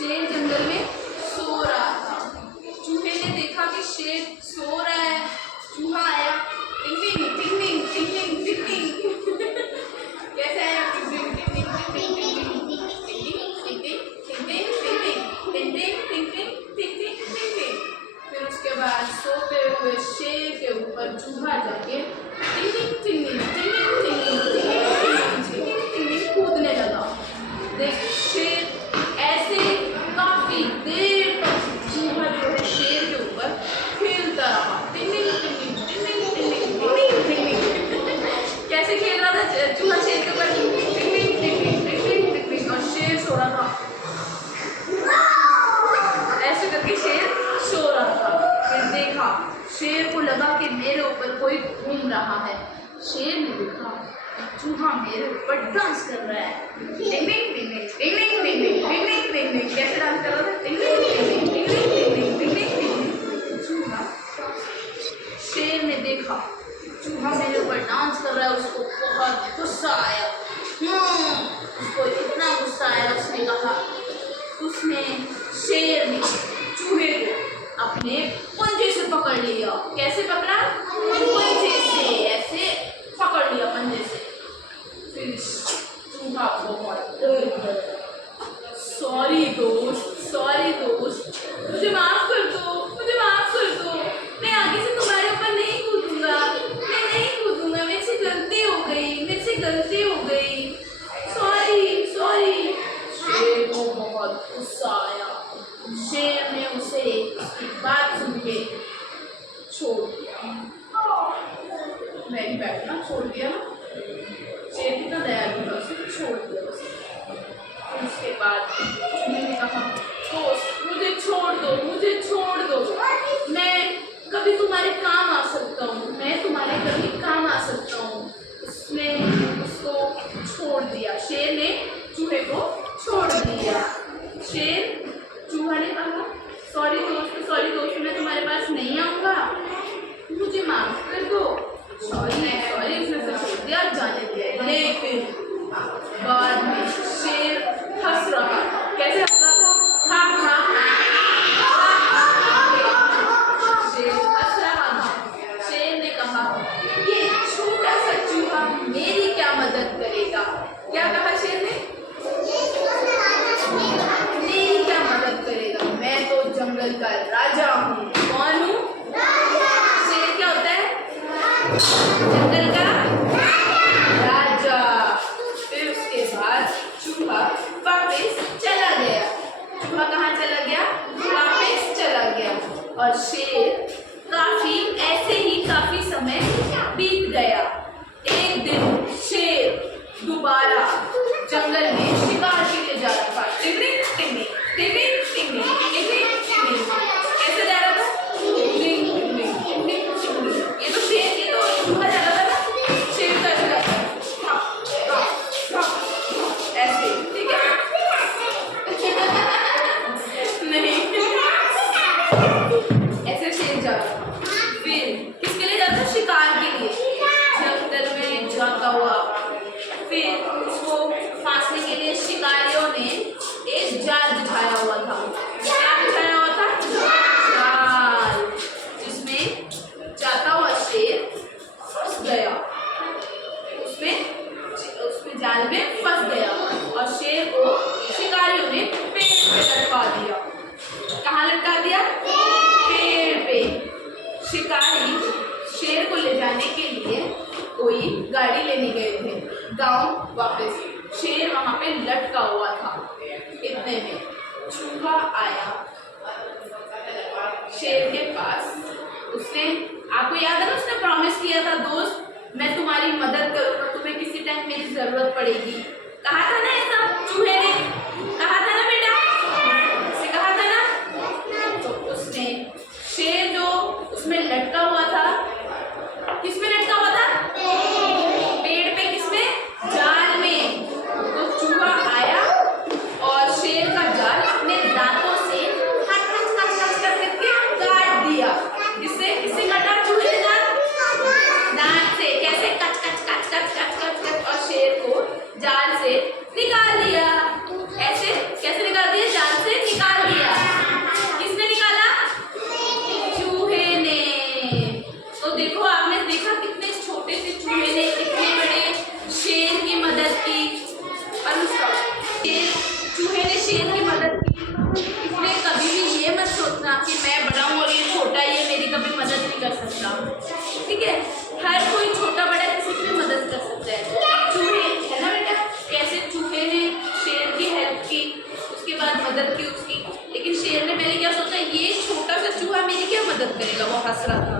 शेर जंगल में सो रहा था। चूहे ने देखा कि शेर सो रहा है। चूहा आया, टिंग टिंग टिंग टिंग टिंग टिंग कैसे आया? टिंग टिंग टिंग टिंग टिंग टिंग टिंग। फिर उसके बाद सोते हुए शेर के ऊपर चूहा जाके टिंग टिंग टिंग कूदने लगा। देख शेर ऐसे काफी देर तक चूहा जो है शेर के ऊपर खेलता रहा। कैसे खेल रहा था चूहा शेर के ऊपर? और शेर सो रहा था। ऐसे करके शेर सो रहा था। फिर देखा, शेर को लगा कि मेरे ऊपर कोई घूम रहा है। शेर ने देखा चूहा मेरे ऊपर डांस कर रहा है। कैसे डांस कर रहा था? चूहा, शेर ने देखा चूहा मेरे ऊपर डांस कर रहा है। उसको बहुत गुस्सा आया। उसको इतना गुस्सा आया, उसने शेर ने चूहे को अपने पंजे से पकड़ लिया। कैसे पकड़ा? पंजे से ऐसे पकड़ लिया, पंजे से। फिर चूहा बहुत डर गया। सॉरी दोस्त, मुझे माफ कर दो। मैं आगे से तुम्हारे ऊपर नहीं कूदूंगा। मेरे से गलती हो गई। सॉरी। शेर को बहुत गुस्सा आया। शेर ने उसे उसकी बात सुन के छोड़ दिया। मेरी बैठना छोड़ दिया ना। शेर कितना दयालु था, उसे छोड़ दिया उसे। उसके बाद मैंने कहा, दोस्त मुझे छोड़ दो। मैं कभी तुम्हारे काम आ सकता हूँ। उसने उसको छोड़ दिया। शेर ने चूहे को छोड़ दिया। चूहा ने कहा, सॉरी दोस्त, मैं तुम्हारे पास नहीं आऊँगा, मुझे माफ कर दो। सॉरी उसने उसे छोड़ दिया, जाने दिया। लेकिन बाद में शेर हंस रहा। कैसे हंस रहा था? शेर हंस रहा था। शेर ने कहा, ये छोटा सा चूहा मेरी क्या मदद करेगा? क्या कहा शेर ने? मेरी क्या मदद करेगा? मैं तो जंगल का राजा हूँ। कौन हूँ? शेर क्या होता है? जंगल का राजा। फिर उसके बाद चूहा वापस चला गया। चूहा कहाँ चला गया? वापस चला गया। और शेर काफी समय बीत गया। एक दिन शेर दोबारा जंगल में शिकार के लिए जा रहा था। कैसे जा रहा था? ये तो शेर की तो चूहा जा रहा था ना। शेर का ऐसे, ठीक है? नहीं, ऐसे शेर जा रहा था। फिर किसके लिए जाता? शिकार के लिए। जंगल में जाता हुआ फिर उसको फांसने के लिए शिकारियों ने एक जाल बिछाया हुआ था। क्या बिछाया हुआ था? जाल, जिसमें जाता हुआ शेर फंस गया। उसमें जाल में फंस गया और शेर को शिकारियों ने पेड़ पे लटका दिया। कहाँ लटका दिया? पेड़ पे। शिकारी शेर को ले जाने के लिए कोई गाड़ी लेने गए थे गांव वापस। शेर वहां पे लटका हुआ था। इतने में चूहा आया शेर के पास। उसने, आपको याद है ना, उसने प्रॉमिस किया था, दोस्त मैं तुम्हारी मदद करूंगा, तुम्हें किसी टाइम मेरी जरूरत पड़ेगी। कहा था ना ऐसा? चूहे ने कहा था ना बेटा, उसे कहा था ना। तो उसने शेर जो उसमें लटका हुआ था, किसमें लटका हुआ था? पेड़ पे। किसमें? जाल में। तो चूहा आया और शेर का जाल अपने दांतों से करके काट दिया। किससे काटा? चूहे ने दांत से। कैसे? कच और शेर को जाल से शेर की मदद की। इसलिए कभी भी ये मत सोचना कि मैं बड़ा हूँ और ये छोटा है, ये मेरी कभी मदद नहीं कर सकता। ठीक है, हर कोई छोटा बड़ा किसी की भी मदद कर सकता है। चूहे है ना बेटा, कैसे चूहे ने शेर की हेल्प की, उसके बाद मदद की उसकी, लेकिन शेर ने पहले क्या सोचा, ये छोटा सा चूहा मेरी क्या मदद करेगा, वो हंस रहा था,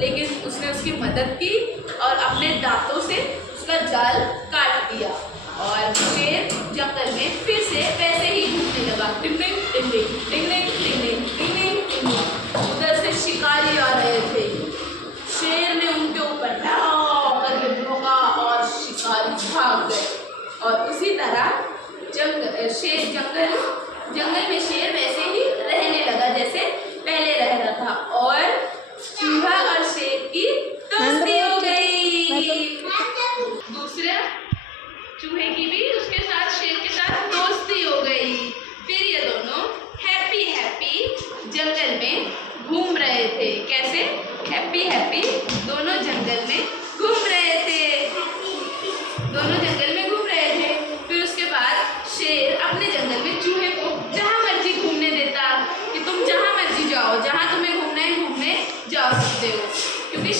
लेकिन उसने उसकी मदद की और अपने दांतों से उसका जाल काट दिया और शेर जंगल में फिर से वैसे ही घूमने लगा। Tingling tingling tingling tingling tingling tingling. उधर से शिकारी आ रहे थे, शेर ने उनके ऊपर नाव करके भौंका और शिकारी भाग गए। और उसी तरह जंगल में शेर वैसे ही रहने लगा जैसे पहले रह रहा था और चूहा और शेर की दोस्ती हो गई। दूसरे चूहे की भी उसके साथ शेर के साथ दोस्ती हो गई। फिर ये दोनों हैप्पी हैप्पी जंगल में घूम रहे थे। कैसे हैप्पी हैप्पी दोनों जंगल में घूम रहे थे, दोनों जंगल में घूम रहे थे। फिर उसके बाद शेर अपने जंगल में चूहे को जहाँ मर्जी घूमने देता कि तुम जहाँ मर्जी जाओ, जहाँ तुम्हें घूमना है घूमने जा सकते हो, क्योंकि